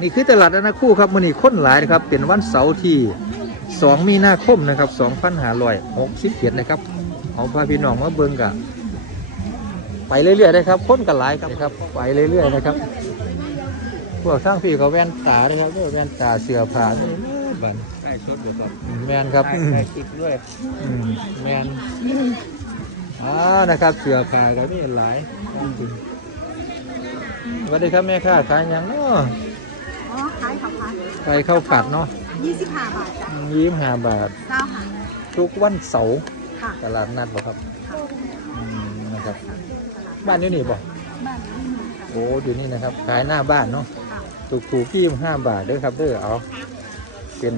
นี่คือตลาดอนาคู่ครับมื้อนี้คนหลายนะครับ เป็นวันเสาร์ที่ 2 มีนาคมนะครับ2567นะครับเอาพาพี่น้องมาเบิ่งกะไปเรื่อยๆนะครับคนกันหลายครับนะครับ ไปเรื่อยๆนะครับพวกสร้างพี่เขาแว่นตาเลยครับเด้อแว่นตาเสื้อผ้านี่บันใช่ชุดอยู่ครับแมนครับใช่ใช่คิดด้วยอืมแมนอ่านะครับเสื้อผ้าก็มีหลายจริง สวัสดีครับแม่ค้าขายหยังเนาะอ๋อขายเขาขายไปเข้าวผัดเนาะยี่สิบห้าบาทจ้ะยี่สิบห้าบาท เก้าหาทุกวันเสาร์ค่ะตลาดนัดบ่ครับค่ะอืมนะครับ บ้านอยู่นี่บ่บ้านนี้มีค่ะโอ้อยู่นี่นะครับ ขายหน้าบ้านเนาะ ค่ะถูกถูกยี่สิบห้าบาทเด้อครับเด้อเอา เป็น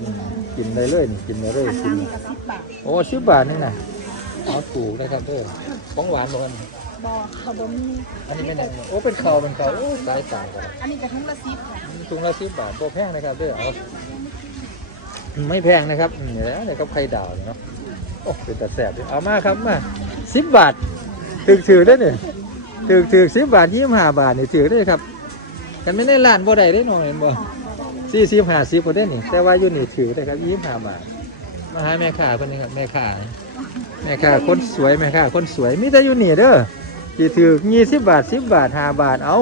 อืมกินได้เลยนี่กินได้เลยอันกินั้นนมีกระสิบบาทโอ้สิบบาทนึงนะเอาถูกนะครับเด้อของหวานบ่ครั บบอเขาบมีอันนี้ไม่แน่โอ้เป็นข้าวเป็นข้าวโอ้สายตายกันอันนี้กระทั้งละสิบค่ะถุงละสิบบาทบ่แพงนะครับเด้อเอาไม่แพงนะครับอืมนี่แหล้วเนี่ยก็ไข่ดาวเนาะโอ้เป็นตาแสบดิเอามาครับมาสิบบาทถือถือได้เนี่ยถือถือสิบบาทยี่สิบห้าบาทนี่ถือได้ครับกันไม่ได้ร้านบ่ได้ได้หน่อยเห็นบ่สี่สิบห้าสิบก็ได้นี่แต่ว่าอยู่นี่ถือได้ครับยี่สิบห้าบาทมาหาแม่ค้าคนนี้ครับแม่ค้าแม่ค้าคนสวยแม่ค้าคนสวยมีแต่อยู่นี่เด้อ ที่ถือยี่สิบบาทสิบบาทห้าบาทเอา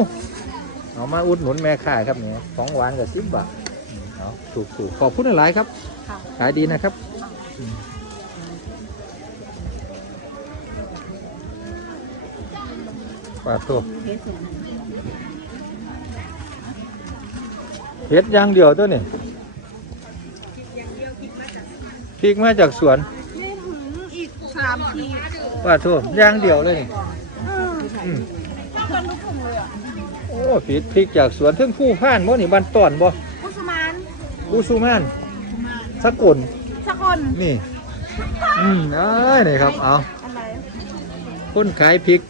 เอามาอุดหนุนแม่ค้าครับเนี่ยของหวานกับสิบบาทอืมเอาถูกถูกขอบคุณหลายครับค่ะขายดีนะครับอืมปาดโทเห็ดอย่างเดียวตัวนี่พริกมาจากสวนไม่ถึงอีกสามทีปาดโทอย่างเดียวเลยนี่ อืมอืมกันทุกคนเลยอะโอ้พริกพริกจากสวนเทึ่งผู้พ่านบ่นี่บ้านต้อนบ่กุสมานอุสุมานสกลสักคนนี่ อืมเอ้ยนี่ครับ เอาอะไรคนขายพริก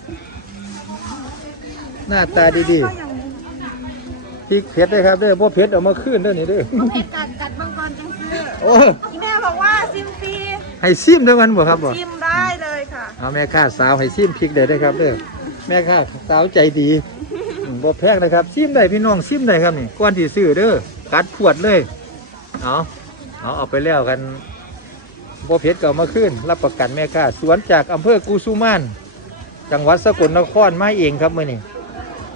หน้าตาดีก็ยังๆพริกเผ็ดเลยครับเด้อบ่เผ็ดเอามาคืนเด้อนี่เด้อเอาเผ็ดกัดกัดบางกรจังซื้อโอ้อีแม่บอกว่าซิมฟรีให้ซิมด้วยมันบ่ครับบ่ซิมได้เลยค่ะ เอาแม่ค้าสาวให้ซิมพริกได้เด้อครับเด้อ แม่ค้าสาวใจดีอืมบ่แพงนะครับซิมได้พี่น้องซิมได้ครับนี่ก่อนที่ซื้อเด้อกัดขวดเลยเอาเอาเอาไปแล้วกันบ่เผ็ดก็เอามาคืนรับประกันแม่ค้าสวนจากอำเภอกุสุมานจังหวัดสกลนครมาเองครับมื่อนี้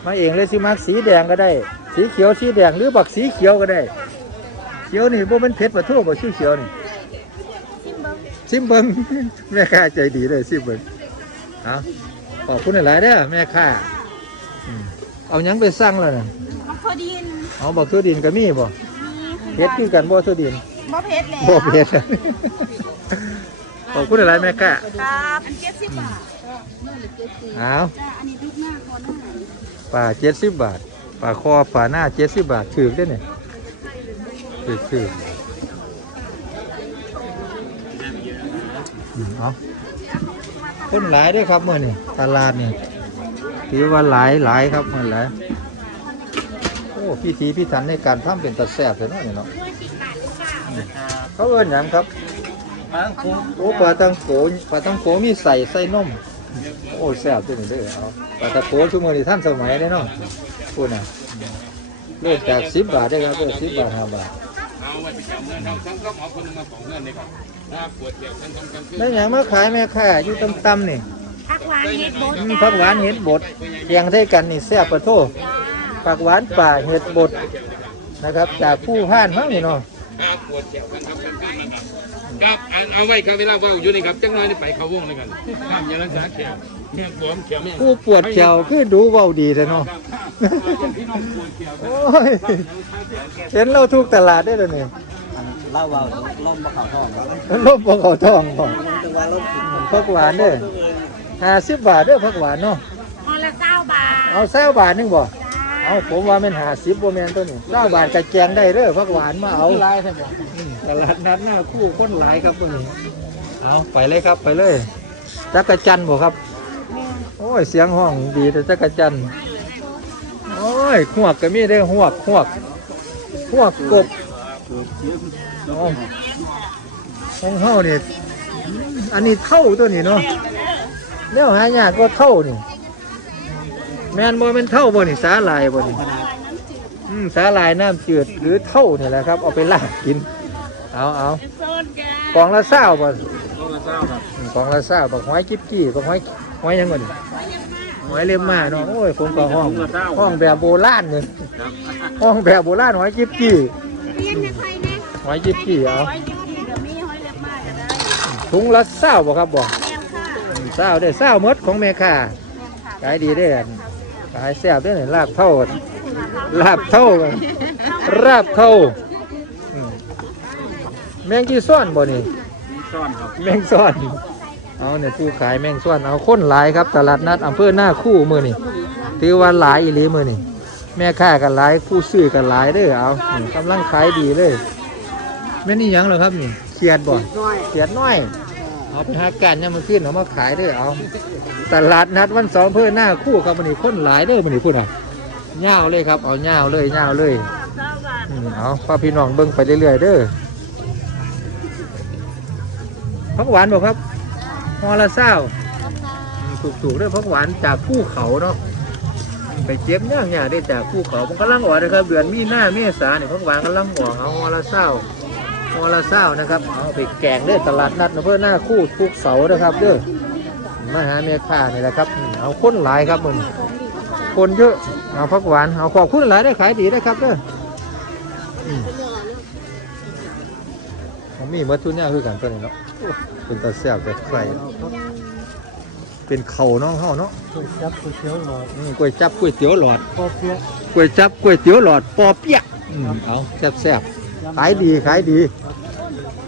มาเองเลยสิมักสีแดงก็ได้ สีเขียวสีแดงหรือบักสีเขียวก็ได้ เขียวนี่บ่เป็นเพชรปะทั่วบ่ชื่อเขียวนี่ซิมเบิ้งซิมเบิงแม่ค้าใจดีเลยซิมเบิงเอา ขอบคุณหลายๆเด้อแม่ค้าอืมเอาหยังไปสั่งแล้วน่ะมักพอดินเอาบักทั่วดินก็มีบ่มีเพชรคือกันบ่ทั่วดินบ่เพชรแล้วบ่เพชรขอบคุณหลายๆแม่ค้าครับอันเจ็ดสิบบาทเอาจ้าอันนี้พริกหน้าคอหน้าปลาเจ็ดสิบบาทปลาคอปลาหน้าเจ็ดสิบบาทถือได้เนี่ยถือถืออืมเอา คนหลายด้วยครับเมื่อนี่ตลาดนี่ถือว่าหลายหลายครับเมื่อหลายโอ้พี่ทีพี่ทันในการทำเป็นตะแสบเลยเนาะเนี่ยเนาะเขาเอิ้นหยังครับมาคุ้มโอ้ปลาตังโกปลาตังโกมีใส่ใส่นมโอ้แซ่บตัวนี้เด้อเอาปลาตะโกชั่วโมงนี้ท่านสมัยเลยเนาะพูดนะเริ่มจากสิบบาทได้ครับเด้อสิบบาทห้าบาท เอาไว้ไปจำเงินเราต้องต้องเอาคนหนึงมาของเงินเลยครับถ้าปวดเจ็บท่านทำกันขึ้นแล้วอย่างมาขายแม่ค้าอยู่ตำๆนี่ผักหวานเห็ดบดอืมผักหวานเห็ดบดเรียงได้กันนี่แซ่บปะโทผักหวานป่าเห็ดบดนะครับ จากผู้พ่านมั้งนี่เนาะ ถ้าปวดเจ็บท่านทำกันขึ้นนะ ครับครับอันเอาไว้ครับเวลาเว่าอยู่นี่ครับจังน้อยนี่ไปเขาวงเลยกันห้ามอย่ารักษาแขวแขวบวมแขวไม่ผู้ปวดแขวคือดูเว้าดีแต่เนาะพี่น้องปวดแขวโอ้ยเห็นเราทุกตลาดได้แล้วนี่เล่าว่าล่มมาข่าวทองครับลบบ่เขาทองบ่จังว่าล่มผักหวานเด้อห้าสิบบาทเด้อผักหวานเนาะพอละเก้าบาท เอาแซวบาทหนึงบ่ เอาผมว่ามันหาสิบบ่แม่นตัวนี้เก้าบาทกระแจงได้เด้อผักหวานมาเอาหลายใช่บ่ตลาดนัดหน้าคู่คนหลายครับตัวนี้เอาไปเลยครับไปเลยจักรจันทร์บ่ครับ โอ้ยเสียงห้องดีแต่จักรจันทร์โอ้ยหวกก็มีได้อหวกหวกหวกกบอ๋อของเฮานี่อันนี้เท่าตัวนี้เนาะแล้วหายากก็เท่านี่ แม่นบ่แม่นเท่าบ่นี่สาหร่ายบ่นี่อืมสาหร่ายน้ำจืดหรือเท่านี่แหละครับ เอาไปลาดกิน เอาเอาโซนจ้ากล่องละเศร้าบ่ก็มาเศร้าครับอืมกล่องละเศร้าบักหอยกิ๊บกี้บักหอยหอยหยังบ่นี่หอยเล็มมาเนาะ โอ้ยผมก็ห้อง ห้องแบบโบราณเลยห้องแบบโบราณหอยกิ๊บกี้เรียนในไทยนะหอยกิ๊บกี้เอาหอยยิบยี่กับมีหอยเล็บมากก็ได้ถุงละเศร้าบ่ครับบ่แมวค่ะอืมเศร้าได้อเศร้าหมดของแม่ค้าแมวค่ะขายดีได้อ ขายแซ่บได้อนี่ลาบเท่าลาบเท่าราบเท่าอืมแมงกี่ซ่อนบ่นี่มีซ่อนครับแมงซ่อนเอาเนี่ยผู้ขายแมงซ่อนเอาคนหลายครับตลาดนัดอำเภอหน้าคู่มือนี่ถือว่าหลายอีหลีมือนี่แม่ค้ากันหลายผู้ซื้อกันหลายเด้อเอานี่กำลังขายดีเลยแม่นี่หยังเหรอครับนี่เขียดบ่เขียดน้อย เอาไปหาการเนี่ยมันขึ้นเอามาขายด้อเอาตลาดนัดวันสองอำเภอหน้าคู่ครับมันนี่คนหลายเด้อมันนี่พูดอะเงาวเลยครับเอาเงาวเลยเงาวเลยเอาพาพี่น้องเบิ่งไปเรื่อยๆเด้อพักหวานบ่ครับฮอละเศร้าถูกถูกๆเด้วยพักหวานจากภูเขาเนาะไปเจ็บย่างเนี่ยได้จากภูเขามันกำลังออกนะครับเดือนมีหน้าเมษาเนี่ยพักหวานกำลังออกเอาฮอละเศร้า ฮอละเศร้านะครับเอาไปแกงเด้อตลาดนัดอำเภอหน้าคู่ทุกเสาร์นะครับเด้อมาหาเมียค้านี่แหละครับอืมเอาคนหลายครับมึงคนเยอะเอาพักหวานเอาขอบคุณหลายได้ขายดีนะครับเด้ออืมผมมีเมื่อทุนเนี่ยคือกันตัวนี้เนาะโอ้เป็นตาแซ่บแต่ใส่เป็นเข่าเน้องเฮาเนาะจับตัวเชียวหลอดอืมก๋วยจับก๋วยเตี๋ยวหลอดพอเพี้ยก๋วยจับก๋วยเตี๋ยวหลอดปอเปี๊ยะอืมเอาแซ่บแซ่บ ขายดีขายดี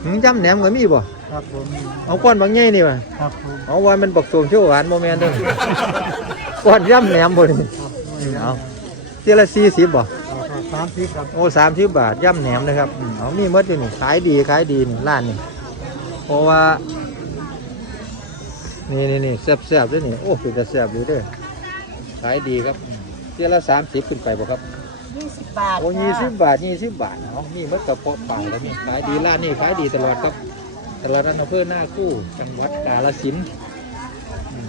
หืมจำแหนมก็มีบ่ ครับผมเอาก้อนบางใหญ่นี่ว่ะครับผมเอาไว้มันบักสมเชี่ยวหวานโมเมนต์เด้อก้อนย่ำแหนมบ่นี่อืมเอาเจละสี่สิบบ่ สามสิบครับโอ้สามสิบบาทย่ำแหนมนะครับอืมเอามีหมดอยู่นี่ขายดีขายดีนี่ร้านนี่เพราะว่า นี่นี่นี่แซ่บแซ่บๆด้วยนี่ โอ้เป็นแต่แซ่บดีเด้อขายดีครับอืมเจละสามสิบขึ้นไปบ่ครับ ยี่สิบบาทโอ้ยี่สิบบาทยี่สิบบาทเอามีหมดกระเพาะปลาแล้วนี่ขายดีร้านนี้ขายดีตลอดครับตลาดนัดอำเภอหน้าคู่จังหวัดกาฬสินธุ์อืม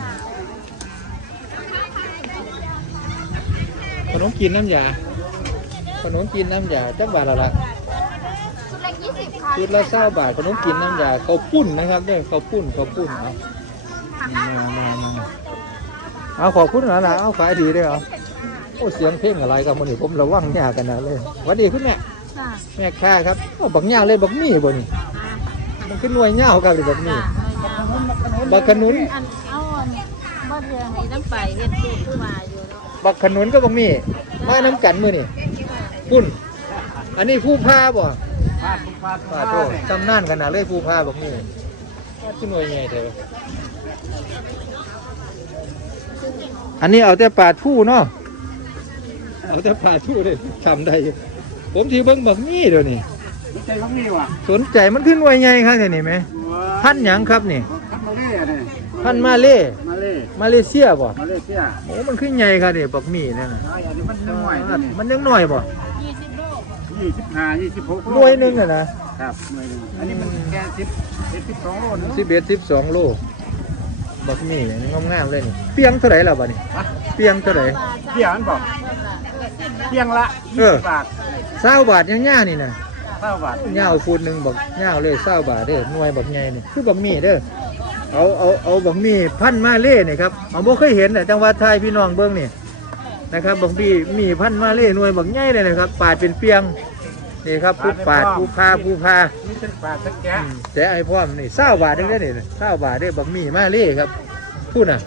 ขนมกินน้ำยาขนมกินน้ำยาจักบาทละละชุดละยี่สิบค่ะชุดละเศร้าบาทขนมกินน้ำยาข้าวปุ้นนะครับเด้อข้าวปุ้นข้าวปุ้นเอามามามาเอาขอบคุณนะนะเอาขายดีเด้อเอา โอ้เสียงเพลงอะไรกับมันนี่ผมระวังยากันนะเลยหวัสดีคุณแม่ค่ะแม่ค้าครับโอ้บักย่าเลยบักมี่บ่นี่มันขึ้นหน่วยเง่าครับหรือบักมี่บักขนุนอันเอาอันบ่เทืองให้ต้องไปเฮ็ดสูตรคือว่าอยู่เนาะบักขนุนก็บักมี่มาน้ำกันมือนี่ปุ้นอันนี้ผู้พาบ่ฟาดฟาดปาโตจำนานกันนะเลยผู้พาบอกนี่ว่าที่หน่วยไงเถอะอันนี้เอาแต่ปาดผู้เนาะ เอาแต่ปาดผู้เลยทำได้อยู่ผมที่เบิ้งบักนี่เดี๋ยวนี้ใจข้างนี้ว่ะสนใจมันขึ้นหน่วยไงครับเดี๋ยวนี้ไหมพันหยังครับนี่มาเล่เนี่ยพันมาเลมาเล่มาเลเซียบ่มาเลเซียโอ้มันขึ้นใหญ่ครับเนี่ยบักมี่นั่นน่ะไอ้อันนี้มันน้อยมันยังหน่อยบ่ยี่สิบโลยี่สิบห้ายี่สิบหกหน่วยหนึงอะนะครับหน่วยหนึ่งอันนี้มันแค่สิบสิบสิบสองโลนึงสิบเอ็ดสิบสองโลบักมี่นี่งามๆเลยนี่เปียงเท่าไหร่ล่ะบ่นี่เปียงเท่าไหร่เที่ยงมันบอก เที่ยงละเอยี่อสิบบาทเศร้าบาทยังง่านี่นะเท่าบาทเงาคูณหนึ่งบักเงาเลยเศร้าบาทเด้อหน่วยบักใหญ่นี่คือบักมี่เด้อเอาเอาเอาบักมี่พันมาเล่นี่ครับเอาบ่เคยเห็นแต่จังหวัดไทยพี่น้องเบิ่งนี่นะครับบักมี่มีพันมาเล่หน่วยบักใหญ่เลยนะครับปาดเป็นเปียงนี่ครับผู้ปาดผู้พาผู้พานี่เป็นปลาสักแกะอืมแต่ไอ้พร้อมนี่เศร้าบาทเด้อนี่เศร้าบาทเด้อบักมี่มาเล่ครับพูดน่ะ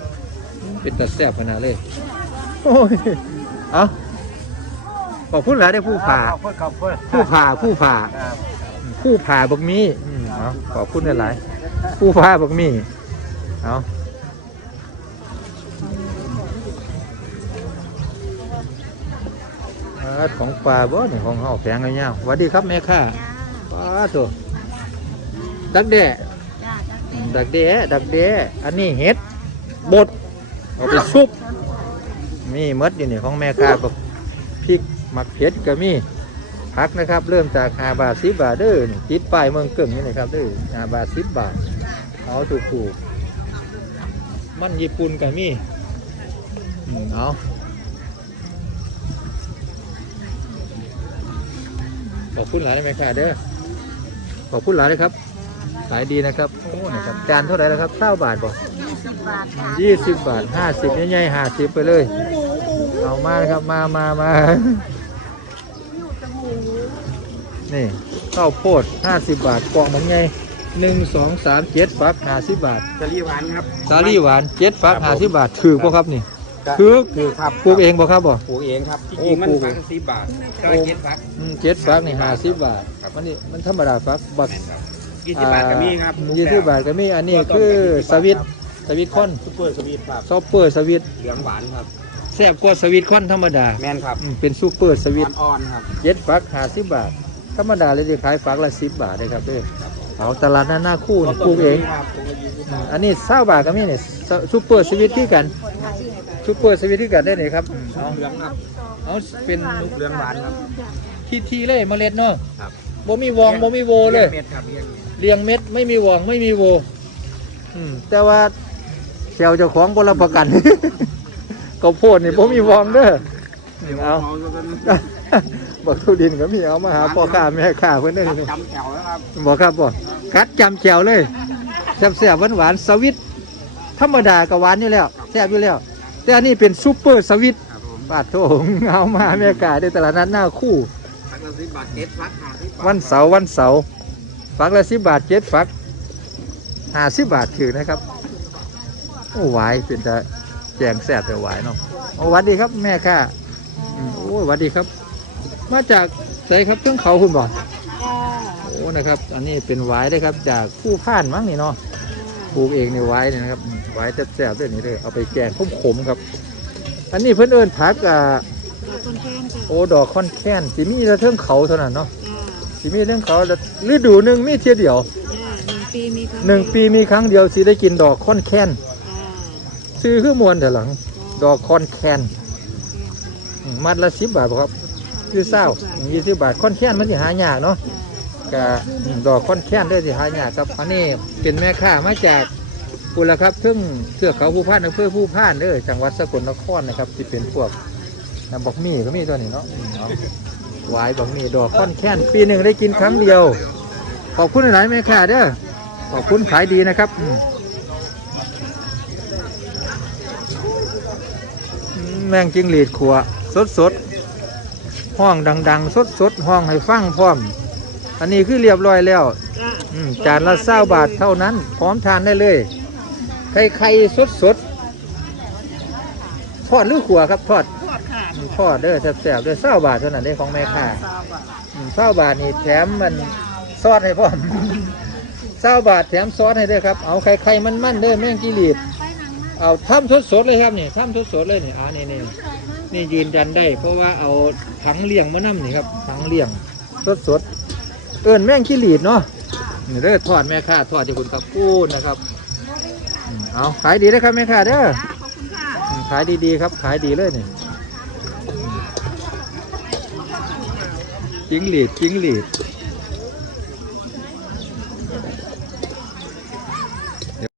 เป็นตาแซ่บขนาดเลยโอ้ยเอา ขอบคุณหลายได้อผู้ผ่าขอบคุณขอบคุณผู้ผ่าผู้ผ่าครับผู้ผ่าบักมีอืมเอาขอบคุณหลายๆผู้ผ่าบักมีเอาอาของปลาบ่นี่ของเฮาแพงเงี้ยๆสวัสดีครับแม่ค้าปลาตัวดักแด้จ้าจ้าอืมดักแด้ดักแด้อันนี้เห็ดบดเอาไปซุปมีหมดอยู่นี่ของแม่ค้าบักพริกห มักเผ็ดก็มีพักนะครับ เริ่มจากหาบาทสิบบาทเด้อติดป้ายเมืองเกิ่งนี่นะครับเด้อหาบาทสิบบาทเอาถูกถูกมันญี่ปุ่นก็มีเอาขอบคุณหลายไหมค่ะเด้อขอบคุณหลายเลยครับขายดีนะครับโอ้นะครับจานเท่าไหร่แล้วครับเท่าบาทบอกยี่สิบบาทห้าสิบใหญ่ๆห้าสิบไปเลย เอามานะครับมามามา นี่ข้าวโพดห้าสิบบาทกล่องมันไงหนึ่งสองสามเจ็ดฟักห้าสิบบาทสลีหวานครับ สาลี่หวานเจ็ดฟักครับผมห้าสิบบาทถือป่ะครับนี่ก็ถือคือครับปลูกเองป่ะครับบ่ปลูกเองครับจโอ้ริงๆมันปลูกฟักสิบบาทก็เจ็ดฟักอืมเจ็ดฟักนี่ห้าสิบบาทครับมันนี่มันธรรมดาฟักบักยี่สิบบาทก็มีครับยี่สิบบาทก็มีอันนี้คือสวิตสวิตคอนซุปเปอร์สวีทครับซอปเปอร์สวิตเหลืองหวานครับแซ่บกว่าสวิตคอนธรรมดาแมนครับอืมเป็นซูเปอร์สวิตอ่อนๆครับเจ็ดฟักห้าสิบบาท ธรรมดาเลยที่ขายฟักละสิบบาทเลยครับเด้อเอาตลาดหน้าหน้าคู่นี่ปลูกเองครับปลูกเองอืมอันนี้เศร้าบาทก็มีเนี่ยซูเปอร์สวิตที่กันซูเปอร์สวิตที่กันได้เลยครับอืมเอาเหลืองครับเอาเป็นลูกเหลืองหวานครับทีทีเลยเมล็ดเนาะครับบ่มีวองบ่มีโวเลยเม็ดครับเลี้ยงเลี้ยงเม็ดไม่มีวองไม่มีโวอืมแต่ว่าเซลเจ้าของบรับประกันก็โพดนี่บ่มีวองเด้ออืมเอา บอกทุดินก็มีเอามาหาพ่อค้าแม่ค้าเพิ่นได้อนี่จำแถวแล้วครับบอกครับบอกกัดจำแจวเลยแซ่บๆหวานๆสวิตธรรมดาก็หวานอยู่แล้วแซ่บอยู่แล้ว แต่อันนี้เป็นซูเปอร์สวิตครับผมบาทโถงเอามาแม่ค้าได้ตลาดนัดหน้าคู่ฟักละสิบบาทเจ็ดฟักห้าสิบบาทวันเสาร์วันเสาร์ฝักละสิบบาทเจ็ดฝักห้าสิบบาทถือนะครับโอ้หวายเป็นจะแจงแซ่บแต่หวายเนาะโอ้หวัดดีครับแม่ค่ะอืมโอ้หวัดดีครับ มาจากไสครับเครื่องเขาคุณบอกโอ้นะครับ อันนี้เป็นหวายได้ครับ จากผู้พ่านมั้งนี่เนาะปลูกเองในหวายนี่นะครับอืมหวายแซ่บๆด้วยนี่เลยเอาไปแกงขมๆครับ อันนี้เพื่อนเอิญผักอ่าคนแค้นจ้ะโอ้ดอกค่อนแค้นสิมีแต่เทิงเขาเท่านั้นเนาะจ้าสิมีเรื่องเขาฤดูหนึ่งมีเทียเดียวหนึ่งปีมีครั้งเดียวสิได้กินดอกค่อนแค้นซื้อคือมวนแต่หลัง ดอกค่อนแค้นมัดละสิบบาทครับ คือเศร้ายี่สิบบาทค่อนแค้นมันสิหายากเนาะกะดอกค่อนแค้นเด้อสิหายากครับอันนี้เป็นแม่ค้ามาจากกุละครับทึ่งเทือกเขาผู้พานอำเภอผู้พานเด้อจังหวัดสกลนครนะครับที่เป็นพวกน้ำบอกมีก็มีตัวนี้เนาะหวายบอกมีดอกค่อนแค้นปีหนึ่งได้กินครั้งเดียว ขอบคุณหลายแม่ค้าเด้อขอบคุณขายดีนะครับอืแมงจิงหรีดขัวสดสดๆ ห้องดังๆสดสดๆห้องให้ฟังพร้อม อันนี้คือเรียบร้อยแล้วจ้าอืมจานละเศร้าบาทเท่านั้น พร้อมทานได้เลยไข่ไข่สดสดๆทอดหรือขัวครับทอดทอดค่ะอืมทอดเด้อแซ่บๆเด้อเศร้าบาทเท่านั้นได้ของแม่ค้าสาวอะอืมเศร้าบาทนี่แถมมันซอสให้พร้อมเศร้าบาทแถมซอสให้ด้วยครับ เอาไข่ไข่มันมันๆเด้อแม่งกิรีด เอาทำสดสดๆเลยครับนี่ทำสดสดๆเลยนี่อ่านี่นี่นี่ยืนยันได้ เพราะว่าเอาถังเลี้ยงมานั่นี่ครับถังเลี้ยงสดสดๆเอินแม่งขี้หลีดเนาะนี่เด้อทอดแม่ค้าทอดที่คุณครับพูดนะครับอืมเอาขายดีนะครับแม่ค้าเด้อขอบคุณค่ะอืมขายดีๆครับ ขายดีเลยนี่อืมจิงหลีดจิงหลีด